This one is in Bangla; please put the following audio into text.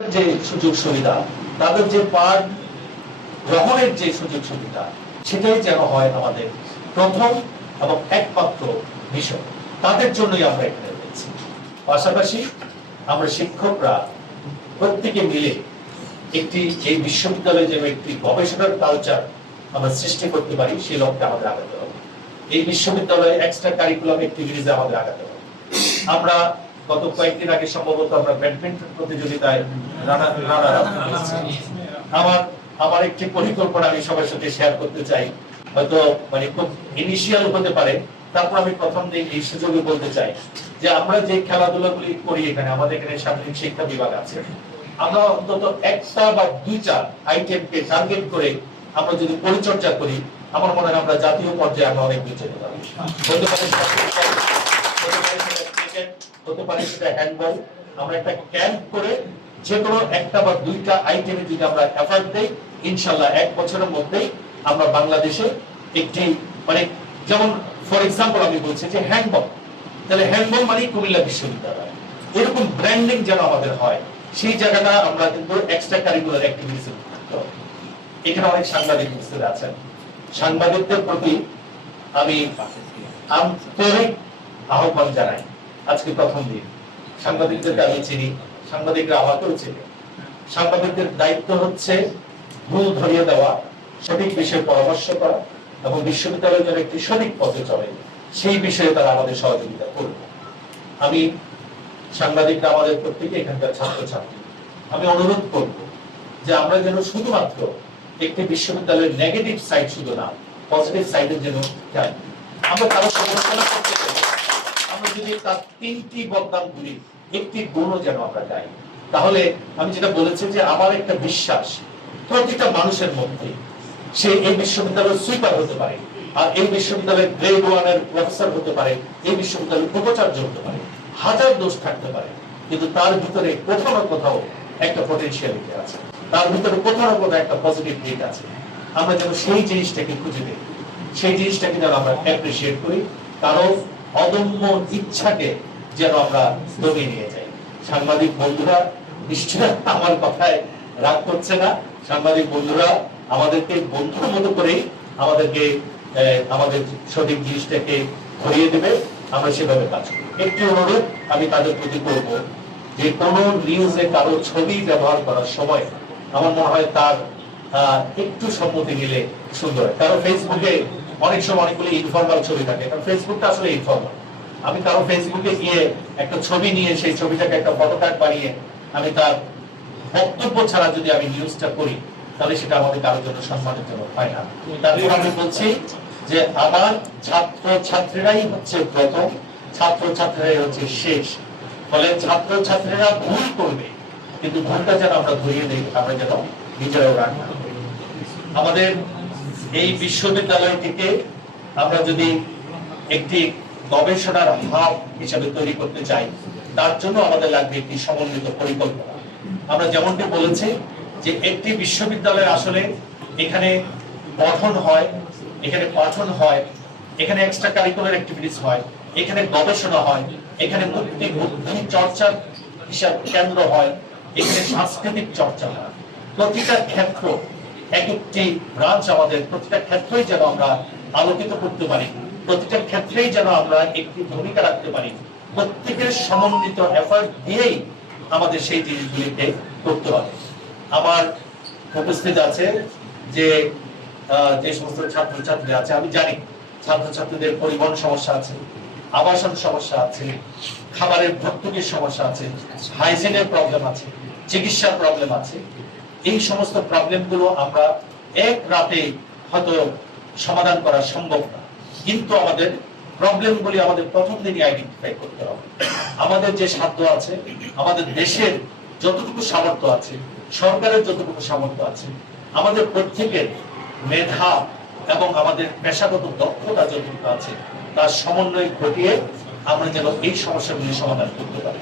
যে সুযোগ সুবিধা, তাদের যে পাঠ গ্রহণের যে সুযোগ সুবিধা, সেটাই যেন হয় আমাদের প্রথম এবং একমাত্র বিষয়। তাদের জন্যই আমরা এখানে রয়েছি। পাশাপাশি আমরা শিক্ষকরা প্রত্যেকে মিলে একটি এই বিশ্ববিদ্যালয়ে যেন একটি গবেষণার কালচার আমরা সৃষ্টি করতে পারি, সেই লক্ষ্যে আমাদের আগাতে হবে। এই বিশ্ববিদ্যালয়ে এক্সট্রা কারিকুলাম অ্যাক্টিভিটিসে আমাদের আগাতে হবে। আমরা গত কয়েকদিন আগে সম্ভবত আমরা ব্যাডমিন্টন প্রতিযোগিতায় আমার একটি পরিকল্পনা আমি সবার সাথে শেয়ার করতে চাই। হয়তো মানে খুব ইনিশিয়াল হতে পারে, তারপর আমি প্রথম দিন এই সুযোগে বলতে চাই যে আমরা যে খেলাধুলাগুলি করি এখানে, আমাদের এখানে শারীরিক শিক্ষা বিভাগ আছে, আমরা অন্তত একটা বা দুইটা আইটেমকে টার্গেট করে আমরা যদি পরিচর্যা করি, আমার মনে হয় আমরা জাতীয় পর্যায়ে আমরা অনেক দূর যেতে পারি। হতে পারে ক্রিকেট, হতে পারে সেটা হ্যান্ডবল। আমরা একটা ক্যাম্প করে যে কোনো একটা বা দুইটা আইটেমে যদি আমরা এফার্ট দেই, ইনশাআল্লাহ এক বছরের মধ্যেই আমরা বাংলাদেশে একটি মানে, যেমন ফর এক্সাম্পল আমি বলছি যে হ্যান্ডবল, তাহলে হ্যান্ডবল মানে কুমিল্লা বিশ্ববিদ্যালয়, এরকম ব্র্যান্ডিং যেন আমাদের হয়, সেই জায়গাটা আমরা কিন্তু এক্সট্রা কারিকুলার অ্যাক্টিভিটিস থাকতে হবে। এখানে অনেক সাংবাদিক উপস্থিত আছেন, সাংবাদিকদের প্রতি আমি আন্তরিক আহ্বান জানাই। আজকে প্রথম দিন, সাংবাদিকদেরকে আমি চিনি, সাংবাদিকরা আমাকেও চিনি। সাংবাদিকদের দায়িত্ব হচ্ছে ভুল ধরিয়ে দেওয়া, সঠিক বিষয়ে পরামর্শ করা এবং বিশ্ববিদ্যালয় যেন একটি সঠিক পথে চলে, সেই বিষয়ে তারা আমাদের সহযোগিতা করবে। আমি সাংবাদিকরা আমাদের প্রত্যেকে এখানকার ছাত্রছাত্রী, আমি অনুরোধ করব যে আমরা যেন শুধুমাত্র একটি বিশ্ববিদ্যালয়ের নেগেটিভ সাইড শুধু না, পজিটিভ সাইডের যেন যাই। আমরা কারো সমালোচনা করতে চাই, আমরা যদি তার তিনটি বদনাম করি, একটি গুণও যেন আমরা যাই। তাহলে আমি যেটা বলেছি যে আমার একটা বিশ্বাস প্রতিটা মানুষের মধ্যে, সে এই বিশ্ববিদ্যালয়ের সুইপার হতে পারে, আর এই বিশ্ববিদ্যালয়ের গ্রেড 1 এর প্রফেসর হতে পারে, এই বিশ্ববিদ্যালয়ের উপাচার্য হতে পারে, হাজার দোষ থাকতে পারে, কিন্তু তার ভিতরে কোথাও না কোথাও একটা পটেনশিয়ালিটি আছে, তার ভিতরে কোথাও না কোথাও একটা পজিটিভ দিক আছে। আমরা যেন সেই জিনিসটাকে খুঁজে দেখি, সেই জিনিসটাকে যেন আমরা অ্যাপ্রিসিয়েট করি, কারো অদম্য ইচ্ছাকে যেন আমরা দমিয়ে নিয়ে যাই। সাংবাদিক বন্ধুরা নিশ্চয় আমার কথায় রাগ করছে না, সাংবাদিক বন্ধুরা আমাদেরকে বন্ধুর মতো করেই আমাদেরকে আমাদের সঠিক জিনিসটাকে ধরিয়ে দেবে, আমরা সেভাবে কাজ করি। একটি অনুরোধ আমি তাদের প্রতি করব যে কোনো নিউজে কারো ছবি ব্যবহার করার সময় আমার মনে হয় তার একটু সম্মতি নিলে সুন্দর। কারণ ফেসবুকে অনেক সময় অনেকগুলি ইনফর্মাল ছবি থাকে, কারণ ফেসবুকটা আসলে ইনফর্মাল। আমি কারো ফেসবুকে গিয়ে একটা ছবি নিয়ে সেই ছবিটাকে একটা ফটোকার্ড বানিয়ে আমি তার বক্তব্য ছাড়া যদি আমি নিউজটা করি, তাহলে সেটা আমাদের কারোর জন্য সম্মানের জন্য হয় না। তারপর আমি বলছি যে আমার ছাত্র ছাত্রীরাই হচ্ছে প্রথম, ছাত্র ছাত্রীরাই হচ্ছে শেষ। ফলে ছাত্র ছাত্রীরা ভুল করবে, কিন্তু ভুলটা যেন আমরা ধরিয়ে দিই, আমরা যেন নিজেরাও রাখি। আমাদের এই বিশ্ববিদ্যালয়টিকে আমরা যদি একটি গবেষণার হাব হিসেবে তৈরি করতে চাই, তার জন্য আমাদের লাগবে একটি সমন্বিত পরিকল্পনা। আমরা যেমনটি বলেছি যে একটি বিশ্ববিদ্যালয় আসলে এখানে পঠন হয়, এখানে পাঠন হয়, এখানে এক্সট্রা কারিকুলার অ্যাক্টিভিটিস হয়, এখানে গবেষণা হয়, এখানে মুক্তি বুদ্ধি চর্চার হিসাব কেন্দ্র হয়, এখানে সাংস্কৃতিক চর্চা হয়। প্রতিটা ক্ষেত্র, এক একটি ব্রাঞ্চ, আমাদের প্রতিটা ক্ষেত্রেই যেন আমরা আলোকিত করতে পারি, প্রতিটা ক্ষেত্রেই যেন আমরা একটি ভূমিকা রাখতে পারি। প্রত্যেকের সমন্বিত এফার্ট দিয়েই আমাদের সেই জিনিসগুলিকে করতে হবে। আমার উপস্থিত আছে যে যে সমস্ত ছাত্রছাত্রী আছে, আমি জানি ছাত্রছাত্রীদের পরিবহন সমস্যা আছে, আবাসন সমস্যা আছে, খাবারের ভর্তুকির সমস্যা আছে, হাইজিনের প্রবলেম আছে, চিকিৎসার প্রবলেম আছে। এই সমস্ত প্রবলেমগুলো আমরা এক রাতে হয়তো সমাধান করা সম্ভব না, কিন্তু আমাদের প্রবলেমগুলি আমাদের প্রথম দিনই আইডেন্টিফাই করতে হবে। আমাদের যে সাধ্য আছে, আমাদের দেশের যতটুকু সামর্থ্য আছে, সরকারের যতটুকু সামর্থ্য আছে, আমাদের প্রত্যেকের মেধা এবং আমাদের পেশাগত দক্ষতা যতটুকু আছে, তার সমন্বয় ঘটিয়ে আমরা যেন এই সমস্যাগুলি সমাধান করতে পারি।